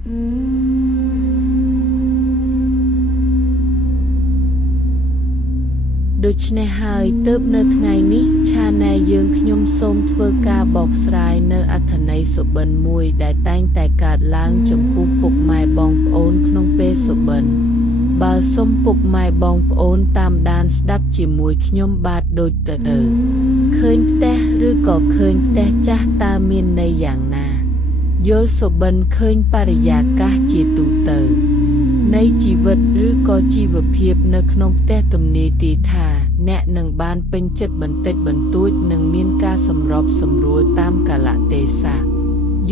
ដូច្នេះហើយទើបនៅថ្ងៃនេះឆានែលយើងខ្ញុំសូមធ្វើការបកស្រាយនៅអត្ថន័យសុបិនមួយដែលតែងតែកើតឡើងចំពោះពុកម៉ែបងប្អូនក្នុងពេលសុបិនបើសុំពុកម៉ែបងប្អូនតាមដានស្ដាប់ជាមួយខ្ញុំបាទដូចទៅឃើញផ្ទះឬក៏ឃើញផ្ទះចាស់តើមានន័យយ៉ាងណាយល់សុបិនឃើញបរិយាកាសជាទូទៅនៃជីវិតឬក៏ជីវភាពនៅក្នុងផ្ទះទំនេរទីថាអ្នកនឹងបានពេញចិត្តបន្តិចបន្តួចនិងមានការសម្របសម្រួលតាមកាលៈទេសៈ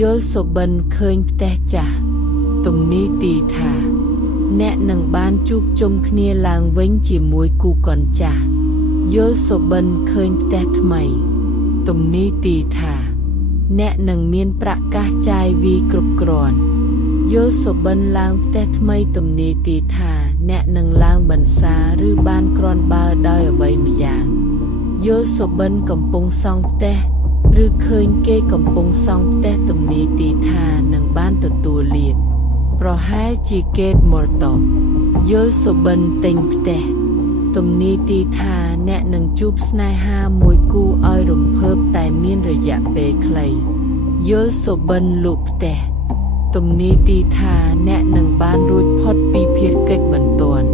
យល់សុបិនឃើញផ្ទះចាស់ទំនេរទីថាអ្នកនឹងបានជួបជុំគ្នាឡើងវិញជាមួយគូកនចាស់យល់សុបិនឃើញផ្ទះថ្មីទំនេរទីថាអ្នកនឹងមានប្រាក់កាសចាយវាយគ្រប់គ្រាន់យល់សុបិនឡើងផ្ទះថ្មីទំនេរទីថាអ្នកនឹងឡើងបន្សាឬបានគ្រាន់បើដោយអ្វីម្យ៉ាងយល់សុបិនកំពុងសង់ផ្ទះឬឃើញគេកំពុងសង់ផ្ទះទំនេរទីថានឹងបានទទួលលាភប្រហែលជាកេតមរតកយល់សុបិនទិញផ្ទះទំនេរទីថាអ្នកនឹងជួបស្នេហាមួយគូឲ្យរំភើបតែមានរយៈពេលខ្លីយល់សុបិនលក់ផ្ទះទំនេរទីថាអ្នកនឹងបានរួចផុតពីភារកិច្ចបន្ទាន់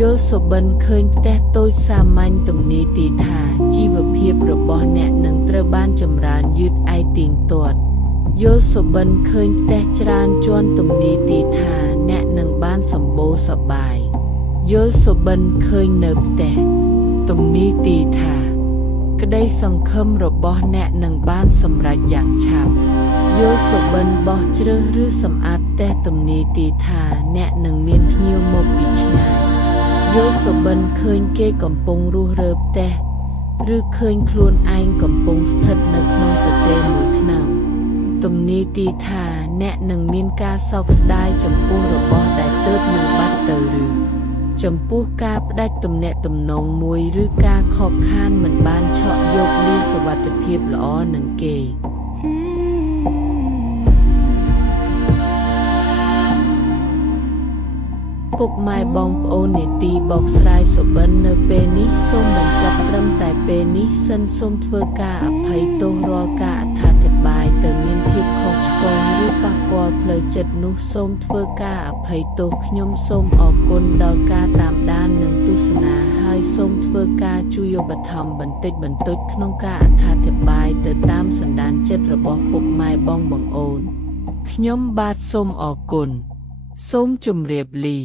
យល់សុបិនឃើញផ្ទះតូចសាមញ្ញទំនេរទីថាជីវភាពរបស់អ្នកនឹងត្រូវបានចម្រើនយឺតឯទៀងទាត់យល់សុបិនឃើញផ្ទះច្រើនជាន់ទំនេរទីថាអ្នកនឹងបានសម្បូរសប្បាយយល់សុបិនឃើញនៅផ្ទះទំនេរទីថាក្តីសង្ឃឹមរបស់អ្នកនឹងបានសម្រេចយ៉ាងឆាប់យល់សុបិនបោះជ្រើសឬសម្អាតផ្ទះទំនេរទីថាអ្នកនឹងមានភ្ញៀវមកពីឆ្ងាយយល់សុបិនឃើញគេកំពុងរុះរើផ្ទះឬឃើញខ្លួនឯងកំពុងស្ថិតនៅក្នុងទទេមួយថ្នាំទំនេរទីថាអ្នកនឹងមានការសោកស្ដាយចំពោះរបស់ដែលទើបនឹងបាត់ទៅឬចំពោះការផ្ដាច់ទំនាក់ទំនងមួយឬការខកខានមិនបានឆក់យកលីសុវត្ថិភាពល្អនឹងគេពុកម៉ែបងប្អូននេតិបកស្រាយសុបិននៅពេលនេះសូមបញ្ចប់ត្រឹមតែពេលនេះសិនសូមធ្វើការអភ័យទោសរាល់ការអត្ថាធិប្បាយទៅមានភាពខុសឆ្គងឬប៉ះពាល់ផ្លូវចិត្តនោះសូមធ្វើការអភ័យទោសខ្ញុំសូមអរគុណដល់ការតាមដាននិងទស្សនាហើយសូមធ្វើការជួយឧបត្ថម្ភបន្តិចបន្តួចក្នុងការអត្ថាធិប្បាយទៅតាមសន្តានចិត្តរបស់ពុកម៉ែបងប្អូនខ្ញុំបាទសូមអរគុណសូមជម្រាបលា